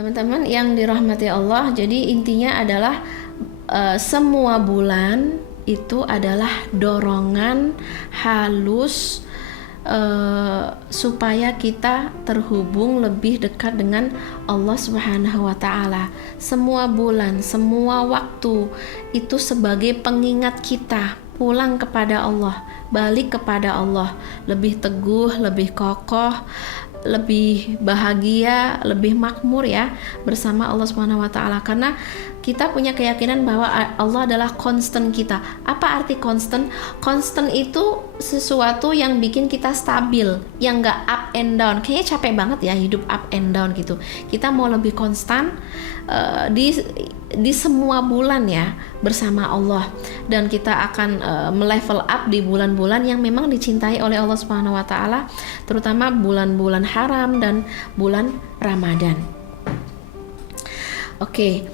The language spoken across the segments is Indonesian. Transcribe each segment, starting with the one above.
Teman-teman yang dirahmati Allah, jadi intinya adalah semua bulan itu adalah dorongan halus supaya kita terhubung lebih dekat dengan Allah Subhanahu wa Ta'ala. Semua bulan, semua waktu itu sebagai pengingat kita pulang kepada Allah, balik kepada Allah, lebih teguh, lebih kokoh, lebih bahagia, lebih makmur ya bersama Allah Subhanahu wa Ta'ala. Karena kita punya keyakinan bahwa Allah adalah constant kita. Apa arti constant? Constant itu sesuatu yang bikin kita stabil, yang gak up and down. Kayaknya capek banget ya hidup up and down gitu. Kita mau lebih konstan di semua bulan ya bersama Allah, dan kita akan melevel up di bulan-bulan yang memang dicintai oleh Allah Subhanahu wa Ta'ala, terutama bulan-bulan haram dan bulan Ramadan. Oke.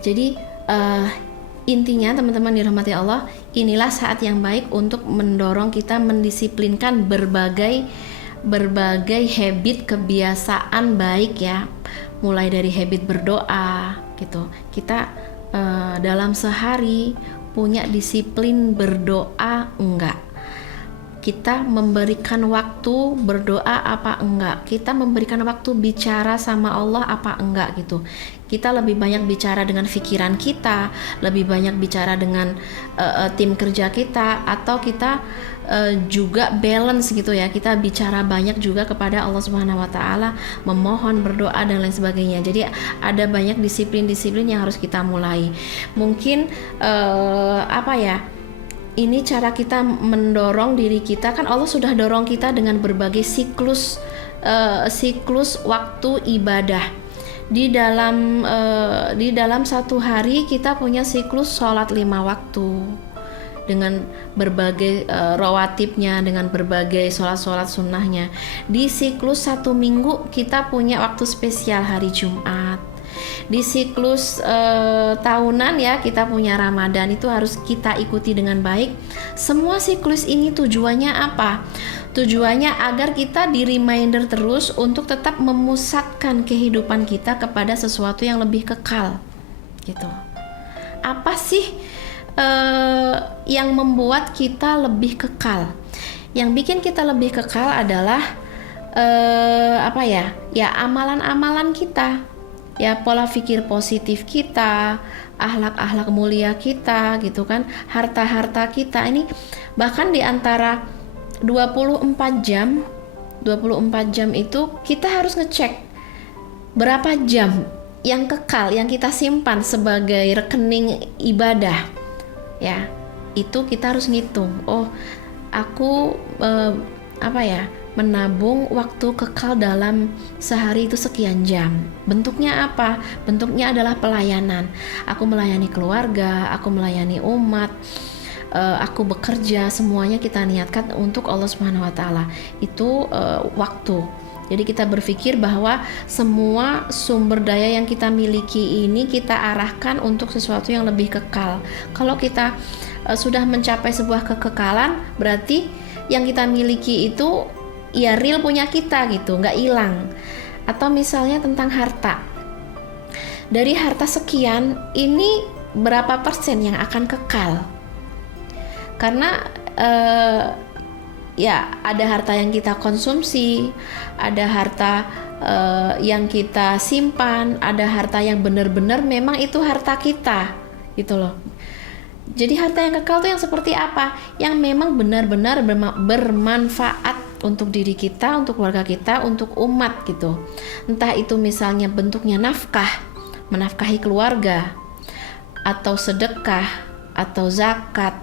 Jadi intinya teman-teman dirahmati Allah, inilah saat yang baik untuk mendorong kita mendisiplinkan berbagai habit, kebiasaan baik ya, mulai dari habit berdoa gitu. Kita dalam sehari punya disiplin berdoa enggak? Kita memberikan waktu berdoa apa enggak? Kita memberikan waktu bicara sama Allah apa enggak gitu? Kita lebih banyak bicara dengan pikiran kita, lebih banyak bicara dengan tim kerja kita, atau kita juga balance gitu ya, kita bicara banyak juga kepada Allah Subhanahu wa Ta'ala, memohon, berdoa dan lain sebagainya. Jadi ada banyak disiplin-disiplin yang harus kita mulai. Mungkin ini cara kita mendorong diri kita, kan Allah sudah dorong kita dengan berbagai siklus waktu ibadah. Di dalam satu hari kita punya siklus sholat 5 waktu dengan berbagai rawatibnya, dengan berbagai sholat sunnahnya. Di siklus 1 minggu kita punya waktu spesial hari Jumat. Di siklus tahunan ya kita punya Ramadan, itu harus kita ikuti dengan baik. Semua siklus ini tujuannya apa? Tujuannya agar kita di reminder terus untuk tetap memusatkan kehidupan kita kepada sesuatu yang lebih kekal gitu. Apa sih yang membuat kita lebih kekal? Yang bikin kita lebih kekal adalah amalan-amalan kita. Ya, pola pikir positif kita, akhlak-akhlak mulia kita gitu kan, harta-harta kita. Ini bahkan di antara 24 jam itu kita harus ngecek berapa jam yang kekal, yang kita simpan sebagai rekening ibadah. Ya, itu kita harus ngitung. Oh, aku menabung waktu kekal dalam sehari itu sekian jam. Bentuknya apa? Bentuknya adalah pelayanan. Aku melayani keluarga, aku melayani umat, aku bekerja, semuanya kita niatkan untuk Allah Subhanahu wa Ta'ala. Itu waktu. Jadi kita berpikir bahwa semua sumber daya yang kita miliki ini kita arahkan untuk sesuatu yang lebih kekal. Kalau kita sudah mencapai sebuah kekekalan, berarti yang kita miliki itu ya real punya kita gitu, nggak hilang. Atau misalnya tentang harta, dari harta sekian ini berapa persen yang akan kekal? Karena ada harta yang kita konsumsi, ada harta yang kita simpan, ada harta yang benar-benar memang itu harta kita gitu loh. Jadi harta yang kekal itu yang seperti apa? Yang memang benar-benar bermanfaat untuk diri kita, untuk keluarga kita, untuk umat gitu. Entah itu misalnya bentuknya nafkah, menafkahi keluarga, atau sedekah, atau zakat,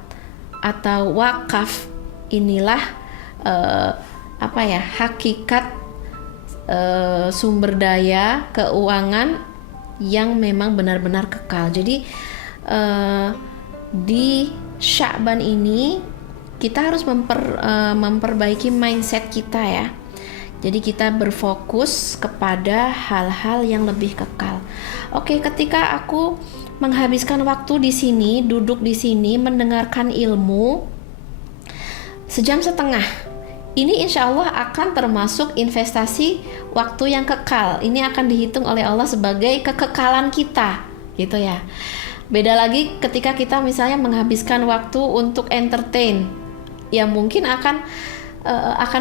atau wakaf. Inilah hakikat sumber daya keuangan yang memang benar-benar kekal. Jadi di Sya'ban ini kita harus memperbaiki mindset kita ya. Jadi kita berfokus kepada hal-hal yang lebih kekal. Oke, ketika aku menghabiskan waktu di sini, duduk di sini mendengarkan ilmu 1,5 jam, ini insya Allah akan termasuk investasi waktu yang kekal. Ini akan dihitung oleh Allah sebagai kekekalan kita, gitu ya. Beda lagi ketika kita misalnya menghabiskan waktu untuk entertain, ya mungkin akan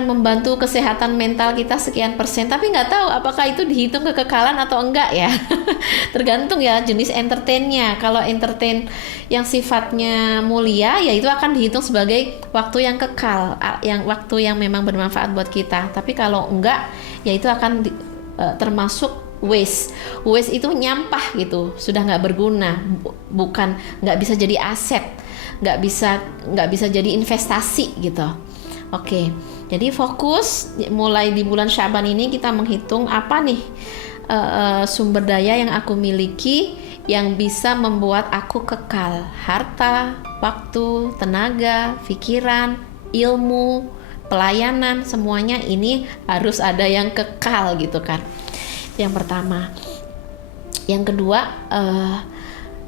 membantu kesehatan mental kita sekian persen, tapi nggak tahu apakah itu dihitung kekekalan atau enggak ya. Tergantung ya jenis entertainnya. Kalau entertain yang sifatnya mulia, ya itu akan dihitung sebagai waktu yang kekal, waktu yang memang bermanfaat buat kita. Tapi kalau enggak, ya itu akan termasuk waste. Waste itu nyampah gitu, sudah nggak berguna, bukan nggak bisa jadi aset, nggak bisa jadi investasi gitu. Oke, jadi fokus mulai di bulan Syaban ini kita menghitung apa nih sumber daya yang aku miliki yang bisa membuat aku kekal. Harta, waktu, tenaga, pikiran, ilmu, pelayanan, semuanya ini harus ada yang kekal gitu kan. Yang pertama. Yang kedua,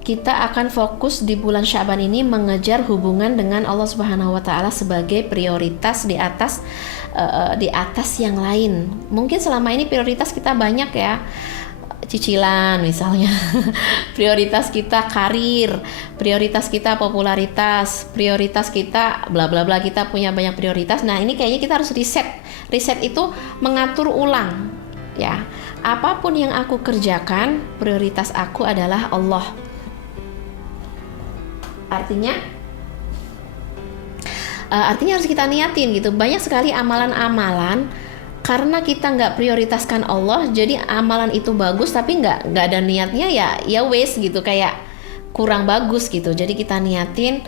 kita akan fokus di bulan Syaban ini mengejar hubungan dengan Allah Subhanahu wa taala sebagai prioritas di atas yang lain. Mungkin selama ini prioritas kita banyak ya. Cicilan misalnya. Prioritas kita karir, prioritas kita popularitas, prioritas kita bla bla bla, kita punya banyak prioritas. Nah, ini kayaknya kita harus riset. Riset itu mengatur ulang ya. Apapun yang aku kerjakan, prioritas aku adalah Allah. Artinya harus kita niatin gitu. Banyak sekali amalan-amalan karena kita nggak prioritaskan Allah, jadi amalan itu bagus tapi nggak ada niatnya, ya waste gitu, kayak kurang bagus gitu. Jadi kita niatin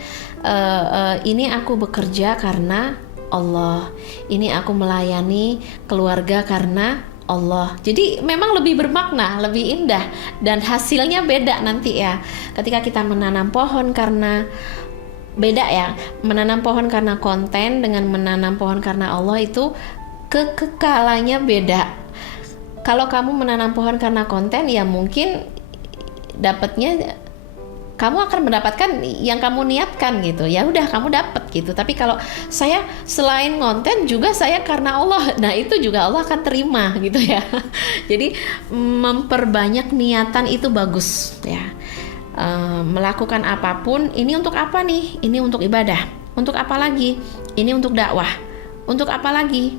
ini aku bekerja karena Allah, ini aku melayani keluarga karena Allah. Jadi memang lebih bermakna, lebih indah, dan hasilnya beda nanti ya. Ketika kita menanam pohon karena beda ya, menanam pohon karena konten dengan menanam pohon karena Allah itu kekekalannya beda. Kalau kamu menanam pohon karena konten, ya mungkin dapatnya kamu akan mendapatkan yang kamu niatkan gitu. Ya udah, kamu dapat gitu. Tapi kalau saya selain konten juga saya karena Allah, nah itu juga Allah akan terima gitu ya. Jadi memperbanyak niatan itu bagus ya. Melakukan apapun, ini untuk apa nih? Ini untuk ibadah. Untuk apa lagi? Ini untuk dakwah. Untuk apa lagi?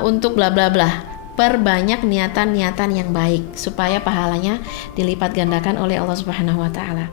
Untuk bla bla bla. Perbanyak niatan-niatan yang baik supaya pahalanya dilipat gandakan oleh Allah Subhanahu wa taala.